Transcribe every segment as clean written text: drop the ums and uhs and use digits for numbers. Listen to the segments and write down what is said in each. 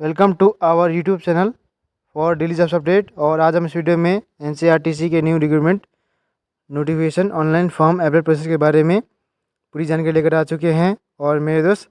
Welcome to our YouTube channel for daily jobs update. और आज हम इस वीडियो में एनसीईआरटी के new recruitment notification online form apply process के बारे में पूरी जानकारी लेकर आ चुके हैं और मेरे दोस्त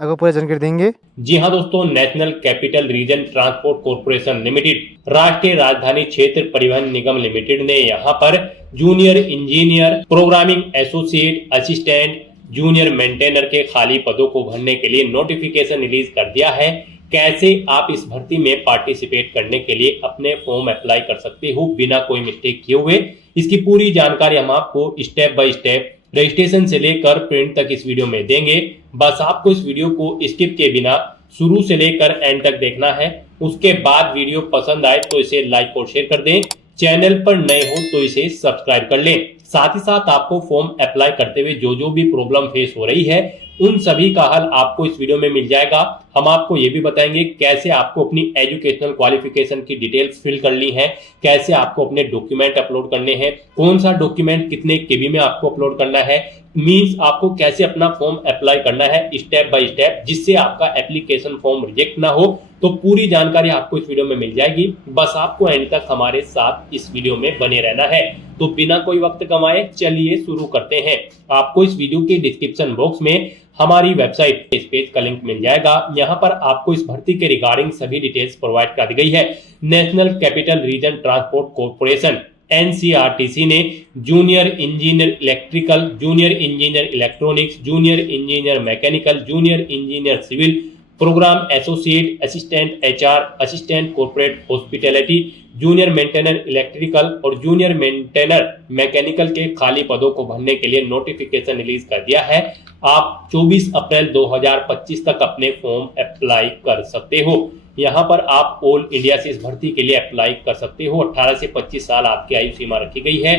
आपको पूरी जानकारी देंगे। जी हाँ दोस्तों, national capital region transport corporation limited राष्ट्रीय राजधानी क्षेत्र परिवहन निगम लिमिटेड ने यहाँ पर junior engineer, programming associate, assistant, junior maintainer के खाली पदों को भरने के लिए नोटिफिकेशन रिलीज कर दिया है। कैसे आप इस भर्ती में पार्टिसिपेट करने के लिए अपने फॉर्म अप्लाई कर सकते हो बिना कोई मिस्टेक किए हुए, इसकी पूरी जानकारी हम आपको स्टेप बाय स्टेप रजिस्ट्रेशन से लेकर प्रिंट तक इस वीडियो में देंगे। बस आपको इस वीडियो को स्किप किए बिना शुरू से लेकर एंड तक देखना है। उसके बाद वीडियो पसंद आए तो इसे लाइक और शेयर कर दें। चैनल पर नए हो तो इसे सब्सक्राइब कर लें। साथ ही साथ आपको फॉर्म अप्लाई करते हुए जो भी प्रॉब्लम फेस हो रही है उन सभी का हल आपको इस वीडियो में मिल जाएगा। हम आपको ये भी बताएंगे कैसे आपको अपनी एजुकेशनल क्वालिफिकेशन की डिटेल्स फिल करनी है, कैसे आपको अपने डॉक्यूमेंट अपलोड करने हैं, कौन सा डॉक्यूमेंट कितने केबी में आपको अपलोड करना है, मींस आपको कैसे अपना फॉर्म अप्लाई करना है स्टेप बाय स्टेप, जिससे आपका एप्लीकेशन फॉर्म रिजेक्ट ना हो। तो पूरी जानकारी आपको इस वीडियो में मिल जाएगी। बस आपको एंड तक हमारे साथ इस वीडियो में बने रहना है। तो बिना कोई वक्त गंवाए चलिए शुरू करते हैं। आपको इस वीडियो के डिस्क्रिप्शन बॉक्स में हमारी वेबसाइट इस पेज का लिंक मिल जाएगा। यहाँ पर आपको इस भर्ती के रिगार्डिंग सभी डिटेल्स प्रोवाइड कर दी गई है। National capital region transport corporation NCERT ने junior engineer electrical, junior engineer electronics, junior engineer mechanical, junior engineer civil, programme associate, assistant HR, assistant corporate hospitality, junior maintainer electrical और junior maintainer mechanical के खाली पदों को भरने के लिए notification release कर दिया है। आप 24 अप्रैल 2025 तक अपने फॉर्म अप्लाई कर सकते हो। यहाँ पर आप ऑल इंडिया से इस भर्ती के लिए अप्लाई कर सकते हो। 18 से 25 साल आपकी आयु सीमा रखी गई है।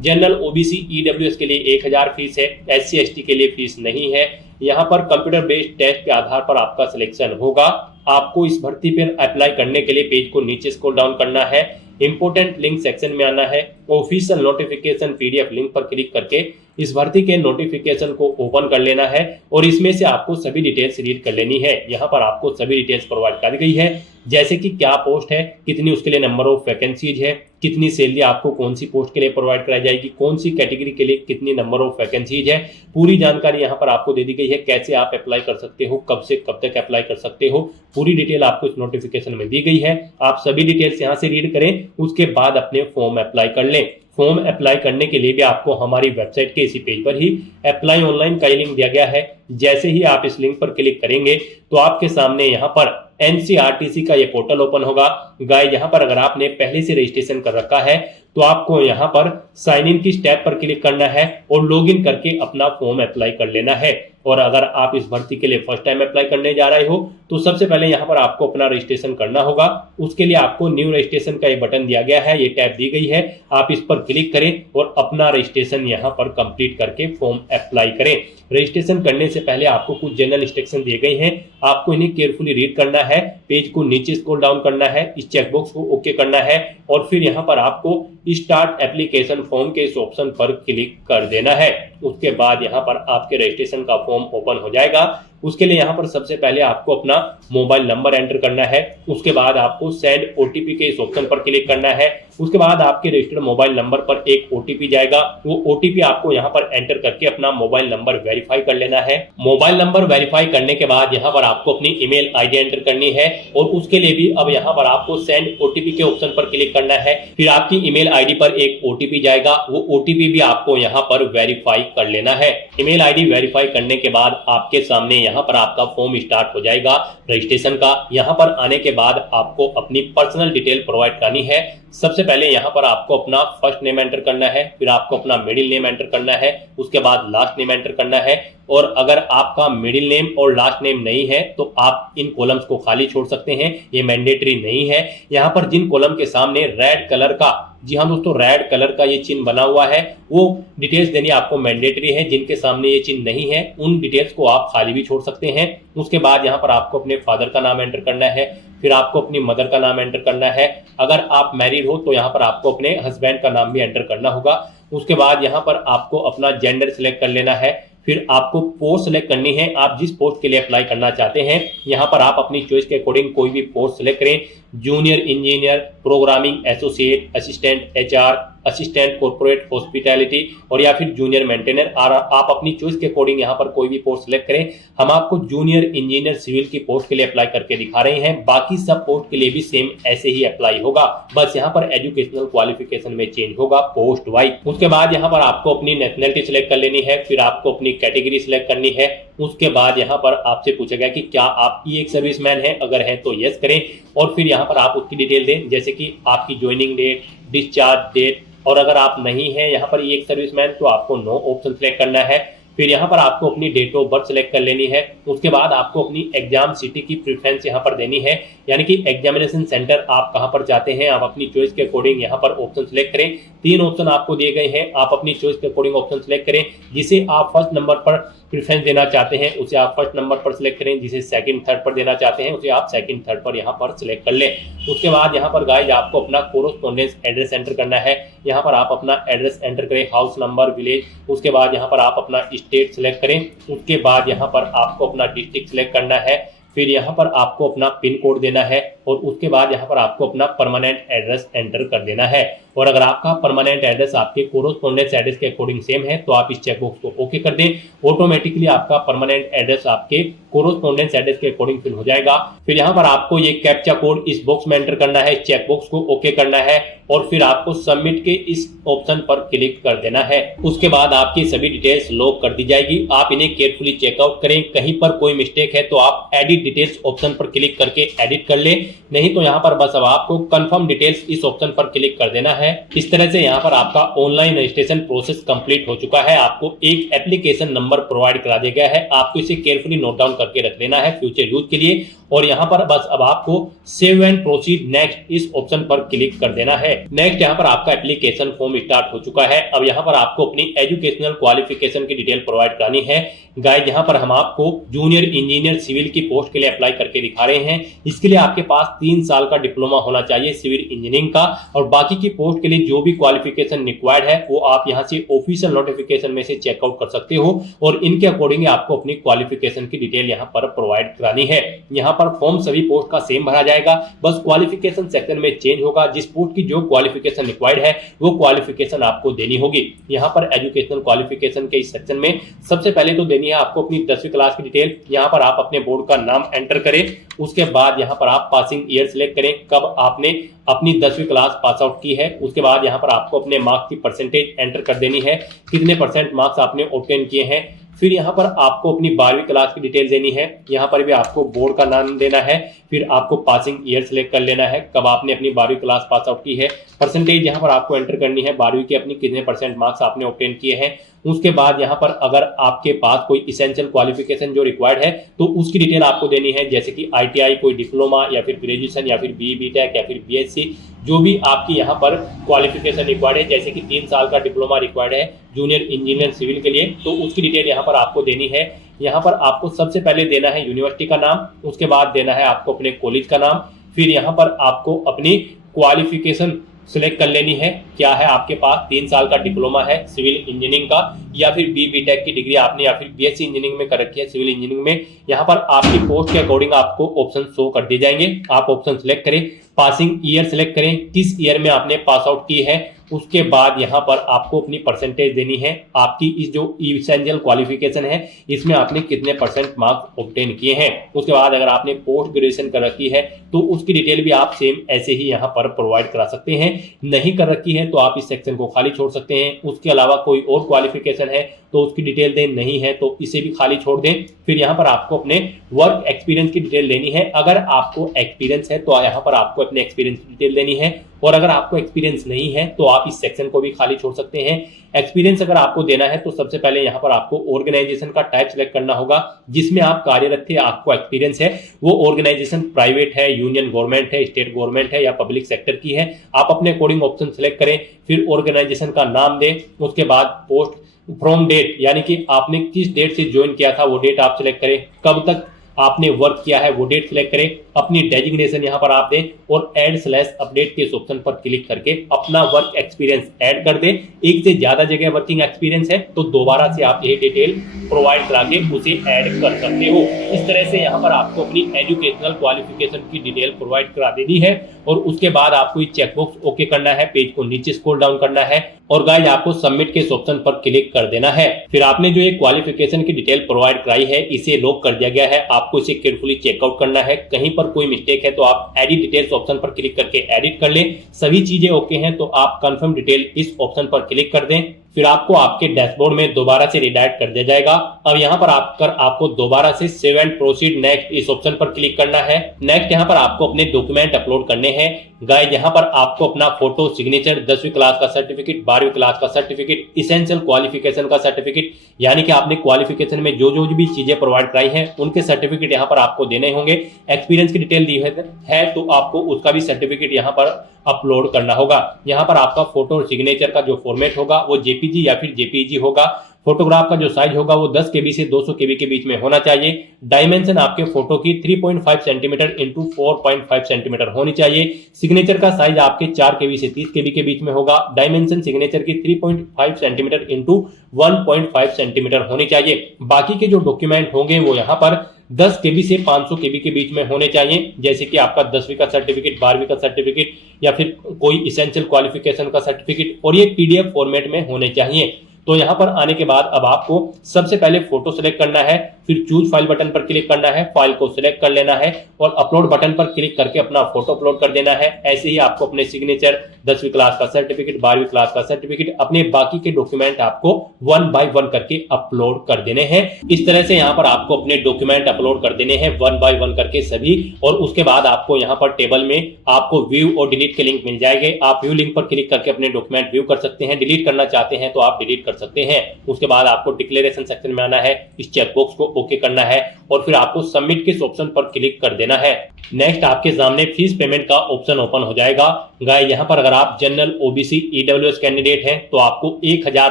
जनरल, ओबीसी, ईडब्ल्यूएस के लिए 1000 फीस है। एससी एसटी के लिए फीस नहीं है। यहाँ पर कंप्यूटर बेस्ड टेस्ट के आधार पर आपका सिलेक्शन होगा। आपको इस भर्ती पर अप्लाई करने के लिए पेज को नीचे स्क्रॉल डाउन करना है, इंपोर्टेंट लिंक सेक्शन में आना है, ऑफिशियल नोटिफिकेशन पीडीएफ लिंक पर क्लिक करके इस भर्ती के नोटिफिकेशन को ओपन कर लेना है और इसमें से आपको सभी डिटेल्स रीड कर लेनी है। यहाँ पर आपको सभी डिटेल्स प्रोवाइड कर दी गई है, जैसे कि क्या पोस्ट है, कितनी उसके लिए नंबर ऑफ वैकेंसीज है, कितनी सैलरी आपको कौन सी पोस्ट के लिए प्रोवाइड कराई जाएगी, कौन सी कैटेगरी के लिए कितनी नंबर ऑफ वैकेंसीज है। पूरी जानकारी यहाँ पर आपको दे दी गई है। कैसे आप अप्लाई कर सकते हो, कब से कब तक अप्लाई कर सकते हो, पूरी डिटेल आपको इस नोटिफिकेशन में दी गई है। आप सभी डिटेल्स यहाँ से रीड करें, उसके बाद अपने फॉर्म अप्लाई कर लें। फॉर्म अप्लाई करने के लिए भी आपको हमारी वेबसाइट के इसी पेज पर ही अप्लाई ऑनलाइन का लिंक दिया गया है। जैसे ही आप इस लिंक पर क्लिक करेंगे तो आपके सामने यहाँ पर एनसीईआरटी का ये पोर्टल ओपन होगा। गाइस, यहाँ पर अगर आपने पहले से रजिस्ट्रेशन कर रखा है तो आपको यहाँ पर साइन इन की स्टेप पर क्लिक करना है और लॉगिन करके अपना फॉर्म अप्लाई कर लेना है। और अगर आप इस भर्ती के लिए फर्स्ट टाइम अप्लाई करने जा रहे हो तो सबसे पहले यहाँ पर आपको अपना रजिस्ट्रेशन करना होगा। उसके लिए आपको न्यू रजिस्ट्रेशन का ये बटन दिया गया है, ये टैब दी गई है, आप इस पर क्लिक करें और अपना रजिस्ट्रेशन यहाँ पर कंप्लीट करके फॉर्म अप्लाई करें। रजिस्ट्रेशन करने से पहले आपको कुछ जनरल इंस्ट्रक्शन दिए गए हैं, आपको इन्हें केयरफुली रीड करना है। पेज को नीचे स्क्रॉल डाउन करना है, इस चेकबॉक्स को ओके करना है और फिर यहाँ पर आपको स्टार्ट एप्लीकेशन फॉर्म के इस ऑप्शन पर क्लिक कर देना है। उसके बाद यहाँ पर आपके रजिस्ट्रेशन का फॉर्म ओपन हो जाएगा। उसके लिए यहाँ पर सबसे पहले आपको अपना मोबाइल नंबर एंटर करना है। उसके बाद आपको सेंड ओटीपी के इस ऑप्शन पर क्लिक करना है। उसके बाद आपके रजिस्टर्ड मोबाइल नंबर पर एक ओटीपी जाएगा। वो ओटीपी आपको यहाँ पर एंटर करके अपना मोबाइल नंबर वेरीफाई कर लेना है। मोबाइल नंबर वेरीफाई करने के बाद यहाँ पर आपको अपनी ईमेल आईडी एंटर करनी है और उसके लिए भी अब यहाँ पर आपको सेंड ओटीपी के ऑप्शन पर क्लिक करना है। फिर आपकी ईमेल आईडी पर एक ओटीपी जाएगा, वो ओटीपी भी आपको यहाँ पर वेरीफाई कर लेना है। ईमेल आईडी वेरीफाई करने के बाद आपके सामने यहाँ पर आपका फॉर्म स्टार्ट हो जाएगा रजिस्ट्रेशन का। यहाँ पर आने के बाद आपको अपनी पर्सनल डिटेल प्रोवाइड करनी है। सबसे पहले यहाँ पर आपको अपना फर्स्ट नेम एंटर करना है, फिर आपको अपना मिडिल नेम एंटर करना है, उसके बाद लास्ट नेम एंटर करना है। और अगर आपका मिडिल नेम और लास्ट नेम नहीं है तो आप इन कॉलम्स को खाली छोड़ सकते हैं, ये मैंडेटरी नहीं है। यहाँ पर जिन कॉलम के सामने रेड कलर का, जी हाँ दोस्तों, रेड कलर का ये चिन्ह बना हुआ है, वो डिटेल्स देनी आपको मैंडेटरी है। जिनके सामने ये चिन्ह नहीं है उन डिटेल्स को आप खाली भी छोड़ सकते हैं। उसके बाद यहाँ पर आपको अपने फादर का नाम एंटर करना है, फिर आपको अपनी मदर का नाम एंटर करना है। अगर आप मैरिड हो तो यहाँ पर आपको अपने हस्बैंड का नाम भी एंटर करना होगा। उसके बाद यहाँ पर आपको अपना जेंडर सिलेक्ट कर लेना है। फिर आपको पोस्ट सेलेक्ट करनी है, आप जिस पोस्ट के लिए अप्लाई करना चाहते हैं। यहाँ पर आप अपनी चॉइस के अकॉर्डिंग कोई भी पोस्ट सेलेक्ट करें, junior engineer, programming associate, assistant HR, assistant corporate hospitality और या फिर जूनियर मेंटेनर। और आप अपनी चॉइस के अकॉर्डिंग यहाँ पर कोई भी पोस्ट सेलेक्ट करें। हम आपको जूनियर इंजीनियर सिविल की पोस्ट के लिए अप्लाई करके दिखा रहे हैं, बाकी सब पोस्ट के लिए भी सेम ऐसे ही अप्लाई होगा, बस यहाँ पर एजुकेशनल क्वालिफिकेशन में चेंज होगा पोस्ट वाइज। उसके बाद यहाँ पर आपको अपनी नेशनलिटी सिलेक्ट कर लेनी है, फिर आपको अपनी कैटेगरी सिलेक्ट करनी है। उसके बाद यहाँ पर आपसे पूछेगा कि क्या आप ई एक सर्विसमैन हैं, अगर हैं तो यस करें और फिर यहाँ पर आप उसकी डिटेल दें, जैसे कि आपकी ज्वाइनिंग डेट, डिस्चार्ज डेट। और अगर आप नहीं है यहाँ पर एक सर्विसमैन तो आपको नो ऑप्शन सेलेक्ट करना है। फिर यहाँ पर आपको अपनी डेट ऑफ बर्थ सेलेक्ट कर लेनी है। उसके बाद आपको अपनी एग्जाम सिटी की प्रेफरेंस यहाँ पर देनी है, यानी कि एग्जामिनेशन सेंटर आप कहाँ पर चाहते हैं। आप अपनी चॉइस के अकॉर्डिंग यहाँ पर ऑप्शन सेलेक्ट करें। 3 ऑप्शन आपको दिए गए हैं, आप अपनी चॉइस के अकॉर्डिंग ऑप्शन सेलेक्ट करें। जिसे आप फर्स्ट नंबर पर प्रेफरेंस देना चाहते हैं उसे आप फर्स्ट नंबर पर सिलेक्ट करें, जिसे सेकंड थर्ड पर देना चाहते हैं उसे आप सेकंड थर्ड पर यहाँ पर सिलेक्ट कर लें। उसके बाद यहाँ पर गाइस आपको अपना कोरोस्पोंडेंस एड्रेस एंटर करना है। यहाँ पर आप अपना एड्रेस एंटर करें, हाउस नंबर, विलेज। उसके बाद यहाँ पर आप अपना स्टेट सिलेक्ट करें। उसके बाद यहाँ पर आपको अपना डिस्ट्रिक्ट सिलेक्ट करना है। फिर यहाँ पर आपको अपना पिन कोड देना है और उसके बाद यहाँ पर आपको अपना परमानेंट एड्रेस एंटर कर देना है। और अगर आपका परमानेंट एड्रेस आपके कोरोस्पोंडेंस एड्रेस के अकॉर्डिंग सेम है तो आप इस चेकबॉक्स को ओके कर दें, ऑटोमेटिकली आपका परमानेंट एड्रेस आपके कोरोस्पोंडेंस एड्रेस के अकॉर्डिंग फिल हो जाएगा। फिर यहाँ पर आपको ये कैप्चा कोड इस बॉक्स में एंटर करना है, चेकबॉक्स को ओके करना है और फिर आपको सबमिट के इस ऑप्शन पर क्लिक कर देना है। उसके बाद आपकी सभी डिटेल्स लॉक कर दी जाएगी। आप इन्हें केयरफुली चेकआउट करें, कहीं पर कोई मिस्टेक है तो आप एडिट डिटेल्स ऑप्शन पर क्लिक करके एडिट कर ले, नहीं तो यहाँ पर बस अब आपको कंफर्म डिटेल्स इस ऑप्शन पर क्लिक कर देना है। इस तरह से यहाँ पर आपका ऑनलाइन रजिस्ट्रेशन प्रोसेस कंप्लीट हो चुका है। आपको एक एप्लीकेशन नंबर प्रोवाइड करा दिया गया है, आपको इसे केयरफुली नोट डाउन करके रख लेना है फ्यूचर यूज के लिए। और यहाँ पर बस अब आपको सेव एंड प्रोसीड नेक्स्ट इस ऑप्शन पर क्लिक कर देना है। नेक्स्ट यहाँ पर आपका एप्लीकेशन फॉर्म स्टार्ट हो चुका है। अब यहाँ पर आपको अपनी एजुकेशनल क्वालिफिकेशन की डिटेल प्रोवाइड करानी है। गाइस यहाँ पर हम आपको जूनियर इंजीनियर सिविल की पोस्ट के लिए अप्लाई करके दिखा रहे हैं। इसके लिए आपके पास 3 साल का डिप्लोमा होना चाहिए सिविल इंजीनियरिंग का, और बाकी की पोस्ट के लिए जो भी क्वालिफिकेशन रिक्वायर्ड है वो आप यहाँ से ऑफिशियल नोटिफिकेशन में से चेकआउट कर सकते हो और इनके अकॉर्डिंग आपको अपनी क्वालिफिकेशन की डिटेल यहाँ पर प्रोवाइड करानी है। यहाँ पर फॉर्म सभी पोस्ट का सेम भरा जाएगा, बस क्वालिफिकेशन सेक्शन में चेंज होगा। जिस पोस्ट की जो क्वालिफिकेशन रिक्वायर्ड है वो क्वालिफिकेशन आपको देनी होगी। यहाँ पर एजुकेशनल क्वालिफिकेशन के इस सेक्शन में सबसे पहले तो देनी है आपको अपनी 10वीं क्लास की डिटेल। यहाँ पर आप अपने बोर्ड का नाम एंटर करें। उसके बाद यहाँ पर आप पासिंग ईयर सिलेक्ट करें, कब आपने अपनी 10वीं क्लास पास आउट की है। उसके बाद यहाँ पर आपको अपने मार्क्स की परसेंटेज एंटर कर देनी है, कितने % मार्क्स आपने ऑब्टेन किए हैं। फिर यहाँ पर आपको अपनी 12वीं क्लास की डिटेल देनी है, यहाँ पर भी आपको बोर्ड का नाम देना है। फिर आपको पासिंग ईयर सिलेक्ट कर लेना है, कब आपने अपनी 12वीं क्लास पास आउट की है। परसेंटेज यहाँ पर आपको एंटर करनी है, 12वीं के अपनी कितने % मार्क्स आपने ऑब्टेन किए हैं। उसके बाद यहाँ पर अगर आपके पास कोई इसेंशियल क्वालिफिकेशन जो रिक्वायर्ड है तो उसकी डिटेल आपको देनी है, जैसे कि ITI, कोई डिप्लोमा या फिर ग्रेजुएशन या फिर BE BTech या फिर BSc, जो भी आपकी यहाँ पर क्वालिफिकेशन रिक्वायर्ड है। जैसे कि 3 साल का डिप्लोमा रिक्वायर्ड है जूनियर इंजीनियर सिविल के लिए, तो उसकी डिटेल यहाँ पर आपको देनी है। यहाँ पर आपको सबसे पहले देना है यूनिवर्सिटी का नाम, उसके बाद देना है आपको अपने कॉलेज का नाम। फिर यहाँ पर आपको अपनी क्वालिफिकेशन सिलेक्ट कर लेनी है, क्या है आपके पास 3 साल का डिप्लोमा है सिविल इंजीनियरिंग का, या फिर BE BTech की डिग्री आपने या फिर BSc इंजीनियरिंग में कर रखी है सिविल इंजीनियरिंग में। यहाँ पर आपकी पोस्ट के अकॉर्डिंग आपको ऑप्शन शो कर दिए जाएंगे, आप ऑप्शन सिलेक्ट करें। पासिंग ईयर सिलेक्ट करें, किस ईयर में आपने पास आउट की है। उसके बाद यहाँ पर आपको अपनी परसेंटेज देनी है, आपकी इस जो इसेंशियल क्वालिफिकेशन है इसमें आपने कितने % मार्क्स ऑब्टेन किए हैं। उसके बाद अगर आपने पोस्ट ग्रेजुएशन कर रखी है तो उसकी डिटेल भी आप सेम ऐसे ही यहाँ पर प्रोवाइड करा सकते हैं। नहीं कर रखी है तो आप इस सेक्शन को खाली छोड़ सकते हैं। उसके अलावा कोई और क्वालिफिकेशन है तो उसकी डिटेल दें, नहीं है तो इसे भी खाली छोड़ दें। फिर यहाँ पर आपको अपने वर्क एक्सपीरियंस की डिटेल लेनी है। अगर आपको एक्सपीरियंस है तो यहाँ पर आपको अपने एक्सपीरियंस की डिटेल देनी है, और अगर आपको एक्सपीरियंस नहीं है तो आप इस सेक्शन को भी खाली छोड़ सकते हैं। एक्सपीरियंस अगर आपको देना है तो सबसे पहले यहाँ पर आपको ऑर्गेनाइजेशन का टाइप सेलेक्ट करना होगा जिसमें आप कार्यरत थे, आपको एक्सपीरियंस है। वो ऑर्गेनाइजेशन प्राइवेट है, यूनियन गवर्नमेंट है, स्टेट गवर्नमेंट है या पब्लिक सेक्टर की है। आप अपने अकॉर्डिंग ऑप्शन सेलेक्ट करें, फिर ऑर्गेनाइजेशन का नाम दें। उसके बाद पोस्ट फ्रॉम डेट, यानी कि आपने किस डेट से ज्वाइन किया था वो डेट आप सिलेक्ट करें, कब तक आपने वर्क किया है वो डेट सिलेक्ट करें, अपनी डेजिग्नेशन यहाँ पर आप दें और ऐड/अपडेट के इस ऑप्शन पर क्लिक करके अपना वर्क एक्सपीरियंस ऐड कर दें। एक से ज्यादा जगह वर्किंग एक्सपीरियंस है तो दोबारा से आप ये डिटेल प्रोवाइड करा के उसे ऐड कर सकते हो। इस तरह से यहाँ पर आपको अपनी एजुकेशनल क्वालिफिकेशन की डिटेल प्रोवाइड करा देनी है और उसके बाद आपको ये चेकबॉक्स ओके करना है, पेज को नीचे स्क्रॉल डाउन करना है और गाइस आपको सबमिट के इस ऑप्शन पर क्लिक कर देना है। फिर आपने जो ये क्वालिफिकेशन की डिटेल प्रोवाइड कराई है इसे लॉक कर दिया गया है, आपको इसे केयरफुली चेकआउट करना है। कहीं पर कोई मिस्टेक है तो आप एडिट डिटेल्स ऑप्शन पर क्लिक करके एडिट कर लें। सभी चीजें ओके हैं तो आप कंफर्म डिटेल इस ऑप्शन पर क्लिक कर दें। फिर आपको आपके डैशबोर्ड में दोबारा से रिडायरेक्ट कर दिया जाएगा। अब यहाँ पर आपको दोबारा से सेव एंड प्रोसीड नेक्स्ट इस ऑप्शन पर क्लिक करना है। नेक्स्ट यहाँ पर आपको अपने डॉक्यूमेंट अपलोड करने हैं। गाइस यहाँ पर आपको अपना फोटो, सिग्नेचर, 10वीं क्लास का सर्टिफिकेट, 12वीं क्लास का सर्टिफिकेट, इसेंशियल क्वालिफिकेशन का सर्टिफिकेट, यानी कि आपने क्वालिफिकेशन में जो भी चीजें प्रोवाइड कराई हैं उनके सर्टिफिकेट यहाँ पर आपको देने होंगे। एक्सपीरियंस की डिटेल दी है तो आपको उसका भी सर्टिफिकेट यहाँ पर अपलोड करना होगा। यहाँ पर आपका फोटो और सिग्नेचर का जो फॉर्मेट होगा वो जेपीजी या फिर जेपीईजी होगा। फोटोग्राफ का जो साइज होगा वो 10 KB से 200 KB के बीच में होना चाहिए। डायमेंशन आपके फोटो की 3.5 सेंटीमीटर इंटू 4.5 सेंटीमीटर होनी चाहिए। सिग्नेचर का साइज आपके 4 KB से 30 KB के बीच में होगा। डायमेंशन सिग्नेचर की 3.5 सेंटीमीटर इंटू 1.5 सेंटीमीटर होनी चाहिए। बाकी के जो डॉक्यूमेंट होंगे वो यहाँ पर 10 KB से 500 KB के बीच में होने चाहिए, जैसे कि आपका 10वीं का सर्टिफिकेट, 12वीं का सर्टिफिकेट या फिर कोई इसेंशियल क्वालिफिकेशन का सर्टिफिकेट, और ये PDF फॉर्मेट में होने चाहिए। तो यहाँ पर आने के बाद अब आपको सबसे पहले फोटो सिलेक्ट करना है, फिर चूज फाइल बटन पर क्लिक करना है, फाइल को सिलेक्ट कर लेना है और अपलोड बटन पर क्लिक करके अपना फोटो अपलोड कर देना है। ऐसे ही आपको अपने सिग्नेचर, 10वीं क्लास का सर्टिफिकेट, 12वीं क्लास का सर्टिफिकेट, अपने बाकी के डॉक्यूमेंट आपको 1 बाय 1 करके अपलोड कर देने हैं। इस तरह से यहाँ पर आपको अपने डॉक्यूमेंट अपलोड कर देने हैं 1 बाय 1 करके सभी, और उसके बाद आपको यहाँ पर टेबल में आपको व्यू और डिलीट के लिंक मिल जाएंगे। आप व्यू लिंक पर क्लिक करके अपने डॉक्यूमेंट व्यू कर सकते हैं। डिलीट करना चाहते हैं तो आप डिलीट कर सकते हैं। उसके बाद आपको डिक्लेरेशन सेक्शन में आना है, इस चेकबॉक्स को ओके करना है और फिर आपको सबमिट के ऑप्शन पर क्लिक कर देना है। नेक्स्ट आपके सामने फीस पेमेंट का ऑप्शन ओपन हो जाएगा। गाइस यहाँ पर अगर आप जनरल, OBC, EWS कैंडिडेट हैं तो आपको 1000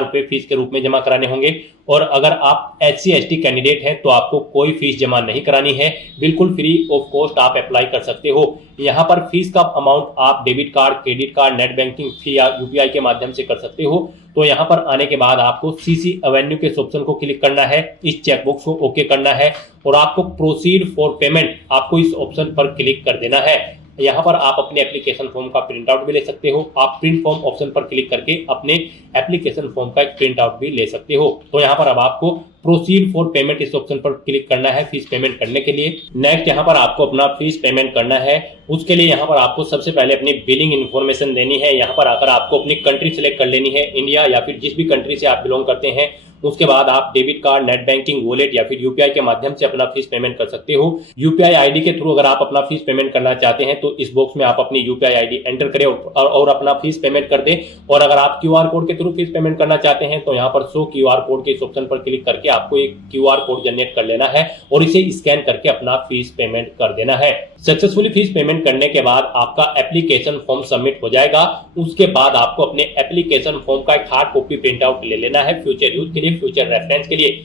रुपए फीस के रूप में जमा कराने होंगे, और अगर आप SC ST कैंडिडेट हैं तो आपको कोई फीस जमा नहीं करानी है, बिल्कुल फ्री ऑफ कॉस्ट आप अप्लाई कर सकते हो। यहाँ पर फीस का अमाउंट आप debit card, credit card, net banking fee या UPI के माध्यम से कर सकते हो। तो यहाँ पर आने के बाद आपको CC एवेन्यू के ऑप्शन को क्लिक करना है, इस चेकबॉक्स को ओके करना है और आपको प्रोसीड फॉर पेमेंट आपको इस ऑप्शन पर क्लिक कर देना है। यहाँ पर आप अपने एप्लीकेशन फॉर्म का प्रिंट आउट भी ले सकते हो। आप प्रिंट फॉर्म ऑप्शन पर क्लिक करके अपने एप्लीकेशन फॉर्म का एक प्रिंट आउट भी ले सकते हो। तो यहाँ पर अब आपको प्रोसीड फॉर पेमेंट इस ऑप्शन पर क्लिक करना है फीस पेमेंट करने के लिए। नेक्स्ट यहाँ पर आपको अपना फीस पेमेंट करना है। उसके लिए यहाँ पर आपको सबसे पहले अपनी बिलिंग इन्फॉर्मेशन देनी है। यहाँ पर आकर आपको अपनी कंट्री सिलेक्ट कर लेनी है, इंडिया या फिर जिस भी कंट्री से आप बिलोंग करते हैं। उसके बाद आप debit card, net banking, wallet या फिर UPI के माध्यम से अपना फीस पेमेंट कर सकते हो। UPI ID के थ्रू अगर आप अपना फीस पेमेंट करना चाहते हैं तो इस बॉक्स में आप अपनी UPI ID एंटर करें और अपना फीस पेमेंट कर दें। और अगर आप QR कोड के थ्रू फीस पेमेंट करना चाहते हैं तो यहाँ पर शो QR कोड के इस ऑप्शन पर क्लिक करके आपको एक QR कोड जनरेट कर लेना है और इसे स्कैन करके अपना फीस पेमेंट कर देना है। सक्सेसफुली फीस पेमेंट करने के बाद आपका एप्लीकेशन फॉर्म सबमिट हो जाएगा। उसके बाद आपको अपने एप्लीकेशन फॉर्म का एक हार्ड कॉपी प्रिंट आउट ले लेना है फ्यूचर यूज के लिए, फ्यूचर रेफरेंस के लिए।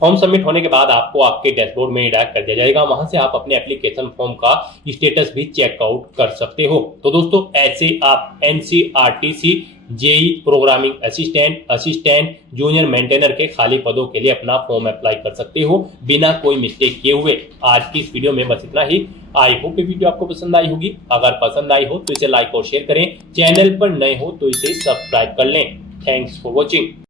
फॉर्म सबमिट होने के बाद आपको आपके डैशबोर्ड में डायरेक्ट कर दिया जाएगा। वहां से आप अपने एप्लीकेशन फॉर्म का स्टेटस भी चेकआउट कर सकते हो। तो दोस्तों ऐसे आप NCRTC JEE programming assistant, junior maintainer के खाली पदों के लिए अपना फॉर्म अप्लाई कर सकते हो बिना कोई मिस्टेक किए हुए। आज की इस वीडियो में बस इतना ही। आई होप ये वीडियो आपको पसंद आई होगी। अगर पसंद आई हो तो इसे लाइक और शेयर करें। चैनल पर नए हो तो इसे सब्सक्राइब कर लें। Thanks for watching.